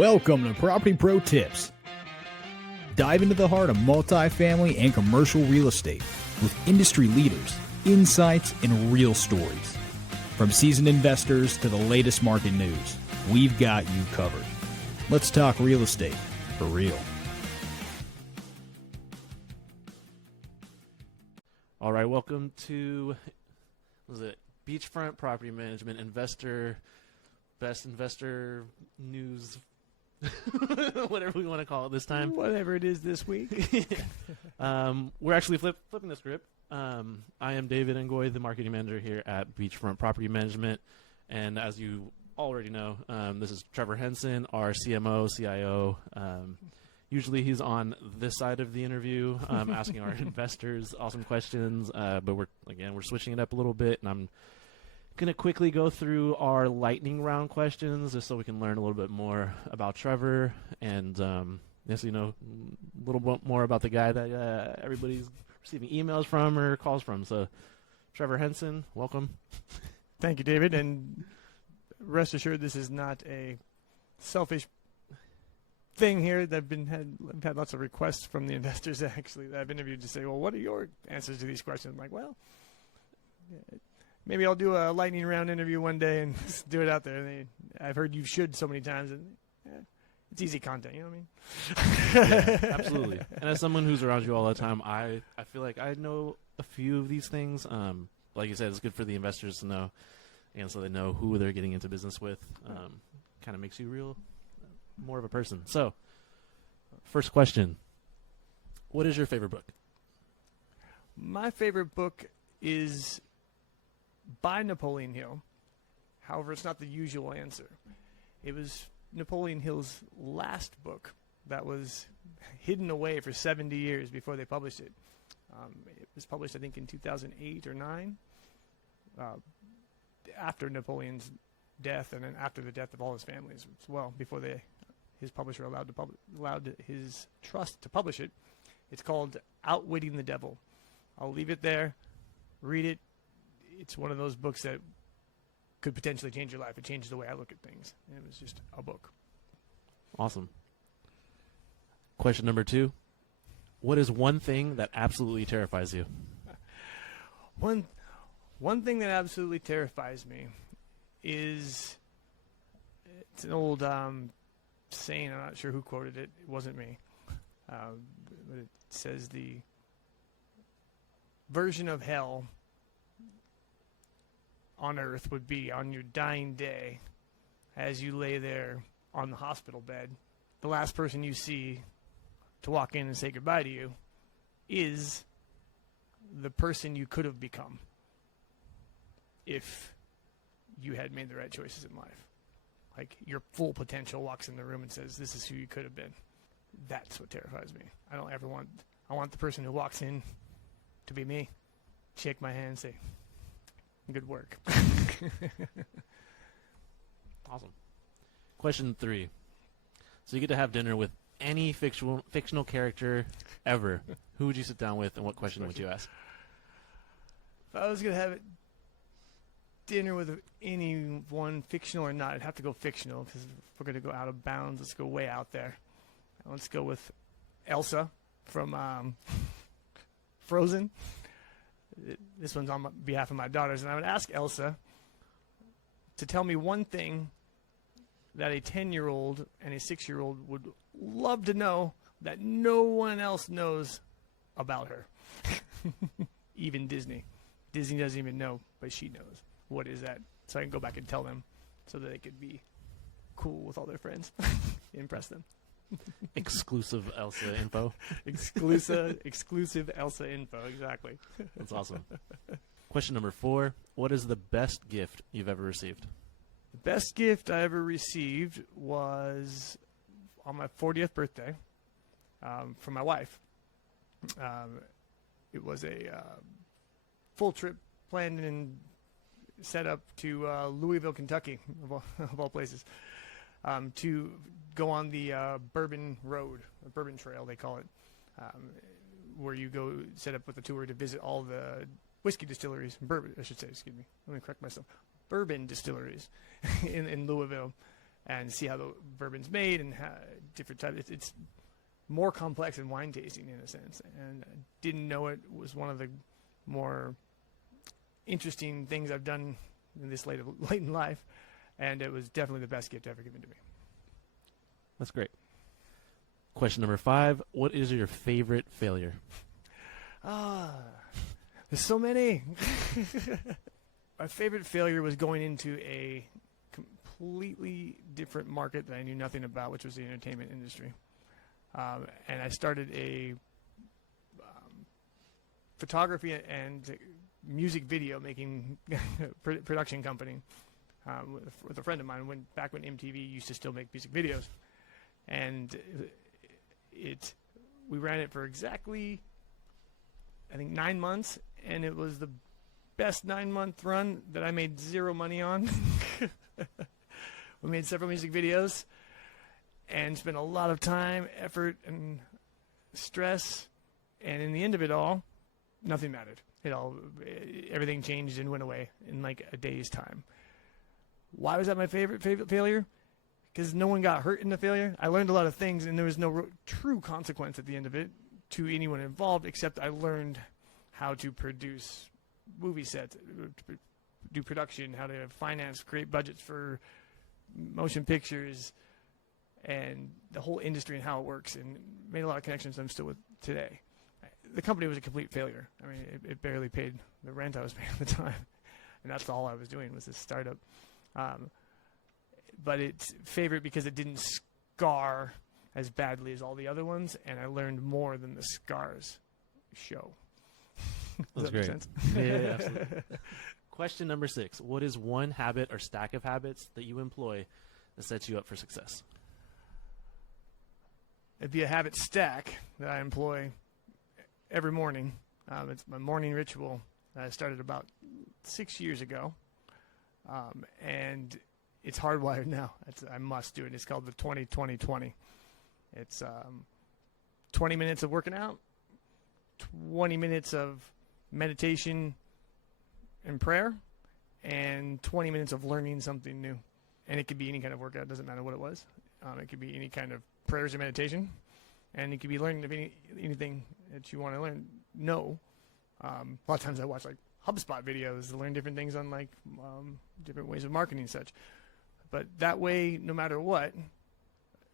Welcome to Property Pro Tips. Dive into the heart of multifamily and commercial real estate with industry leaders, insights, and real stories. From seasoned investors to the latest market news, we've got you covered. Let's talk real estate for real. All right, welcome to Beachfront Property Management Best Investor News, whatever we want to call it this time. Whatever it is this week. We're actually flipping the script. I am David 𝐄𝐱𝐩𝐥𝐸, the marketing manager here at Beachfront Property Management. And as you already know, this is Trevor Henson, our CMO, CIO. Usually he's on this side of the interview, asking our investors awesome questions. But we're switching it up a little bit, and I'm going to quickly go through our lightning round questions just so we can learn a little bit more about Trevor and yes, you know, a little bit more about the guy that everybody's receiving emails from or calls from. So, Trevor Henson, welcome. Thank you, David. And rest assured, this is not a selfish thing here. I've had lots of requests from the investors actually that I've interviewed to say, well, what are your answers to these questions? I'm like, well, maybe I'll do a lightning round interview one day and do it out there. I've heard you should so many times, and it's easy content, you know what I mean? Yeah, absolutely. And as someone who's around you all the time, I feel like I know a few of these things. Like you said, it's good for the investors to know, and so they know who they're getting into business with. Kind of makes you more of a person. So, first question. What is your favorite book? My favorite book is by Napoleon Hill. However, it's not the usual answer. It was Napoleon Hill's last book that was hidden away for 70 years before they published it. It was published, I think, in 2008 or 9, after Napoleon's death, and then after the death of all his families as well, before his publisher allowed his trust to publish it. It's called Outwitting the Devil. I'll leave it there. Read it. It's one of those books that could potentially change your life. It changed the way I look at things. And it was just a book. Awesome. Question number 2. What is one thing that absolutely terrifies you? One thing that absolutely terrifies me is, it's an old saying. I'm not sure who quoted it. It wasn't me. But it says the version of hell on earth would be on your dying day, as you lay there on the hospital bed. The last person you see to walk in and say goodbye to you is the person you could have become if you had made the right choices in life. Like, your full potential walks in the room and says, this is who you could have been. That's what terrifies me. I want the person who walks in to be me, shake my hand and say, good work. Awesome. Question 3. So you get to have dinner with any fictional character ever. Who would you sit down with, and what question would you ask? If I was going to have dinner with anyone, fictional or not, I'd have to go fictional, because if we're going to go out of bounds, let's go way out there. Let's go with Elsa from Frozen. This one's on behalf of my daughters, and I would ask Elsa to tell me one thing that a 10-year-old and a 6-year-old would love to know that no one else knows about her. Even Disney. Disney doesn't even know, but she knows. What is that? So I can go back and tell them so that they could be cool with all their friends. Impress them. Exclusive Elsa info. Exclusive Elsa info, exactly. That's awesome. Question number 4. What is the best gift you've ever received? The best gift I ever received was on my 40th birthday from my wife. It was a full trip planned and set up to Louisville, Kentucky, of all places, to go on the Bourbon Road, or Bourbon Trail, they call it, where you go set up with a tour to visit all the whiskey distilleries, bourbon distilleries in Louisville. and see how the bourbon's made and how different types. It's more complex than wine tasting in a sense, and I didn't know it was one of the more interesting things I've done in this late in life, and it was definitely the best gift ever given to me. That's great. Question number 5, what is your favorite failure? There's so many. My favorite failure was going into a completely different market that I knew nothing about, which was the entertainment industry. And I started a photography and music video making production company with a friend of mine back when MTV used to still make music videos. And we ran it for exactly, I think, 9 months, and it was the best 9-month run that I made zero money on. We made several music videos and spent a lot of time, effort, and stress, and in the end of it all, nothing mattered. Everything changed and went away in like a day's time. Why was that my favorite failure? Because no one got hurt in the failure. I learned a lot of things, and there was no true consequence at the end of it to anyone involved, except I learned how to produce movie sets, do production, how to finance, create budgets for motion pictures, and the whole industry and how it works, and made a lot of connections I'm still with today. The company was a complete failure. I mean, it barely paid the rent I was paying at the time, and that's all I was doing was this startup. But it's favorite because it didn't scar as badly as all the other ones, and I learned more than the scars show. Does that make sense? Yeah, absolutely. Question number 6. What is one habit or stack of habits that you employ that sets you up for success? It'd be a habit stack that I employ every morning. It's my morning ritual that I started about 6 years ago, and it's hardwired now. I must do it. It's called the 20-20-20. It's 20 minutes of working out, 20 minutes of meditation and prayer, and 20 minutes of learning something new. And it could be any kind of workout. It doesn't matter what it was. It could be any kind of prayers or meditation, and it could be learning of anything that you want to learn. A lot of times I watch like HubSpot videos to learn different things on like different ways of marketing and such. But that way, no matter what,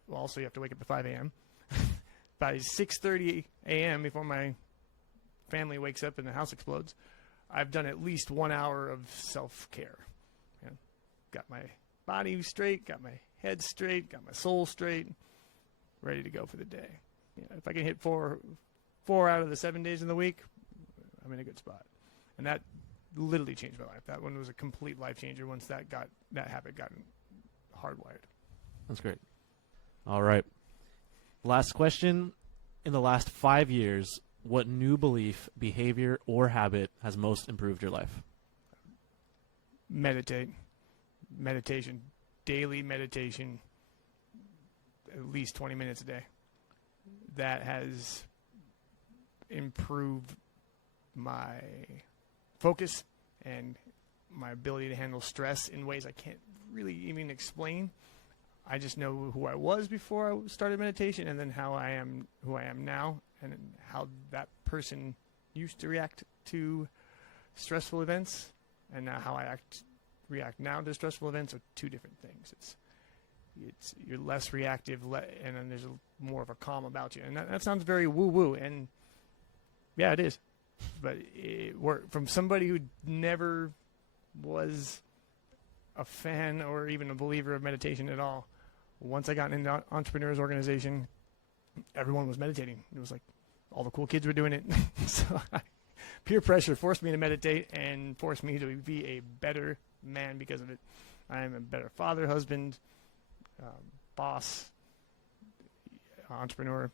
well, also you have to wake up at 5 a.m. By 6:30 a.m. before my family wakes up and the house explodes, I've done at least 1 hour of self-care. Got my body straight, got my head straight, got my soul straight, ready to go for the day. If I can hit four out of the 7 days in the week, I'm in a good spot. And that literally changed my life. That one was a complete life changer once that habit got hardwired. That's great. All right. Last question. In the last 5 years, what new belief, behavior, or habit has most improved your life? Meditation. Daily meditation. At least 20 minutes a day. That has improved my focus and my ability to handle stress in ways I can't really even explain. I just know who I was before I started meditation, and then who I am now, and how that person used to react to stressful events, and now how I react now to stressful events are two different things. It's you're less reactive, and then there's more of a calm about you, and that sounds very woo-woo, and yeah, it is. But it worked from somebody who never was a fan or even a believer of meditation at all. Once I got into Entrepreneurs Organization, everyone was meditating. It was like all the cool kids were doing it. So peer pressure forced me to meditate and forced me to be a better man because of it. I am a better father, husband, boss, entrepreneur,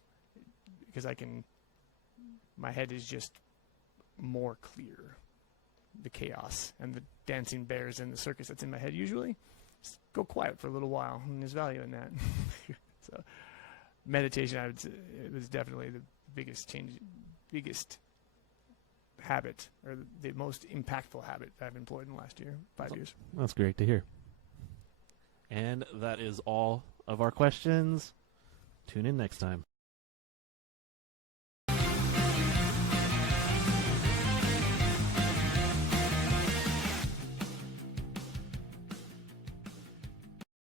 because my head is just more clear. The chaos and the dancing bears and the circus that's in my head usually just go quiet for a little while, and there's value in that. So meditation, I would say, it was definitely the biggest habit, or the most impactful habit that I've employed in the last 5 years. That's great to hear. And that is all of our questions. Tune in next time.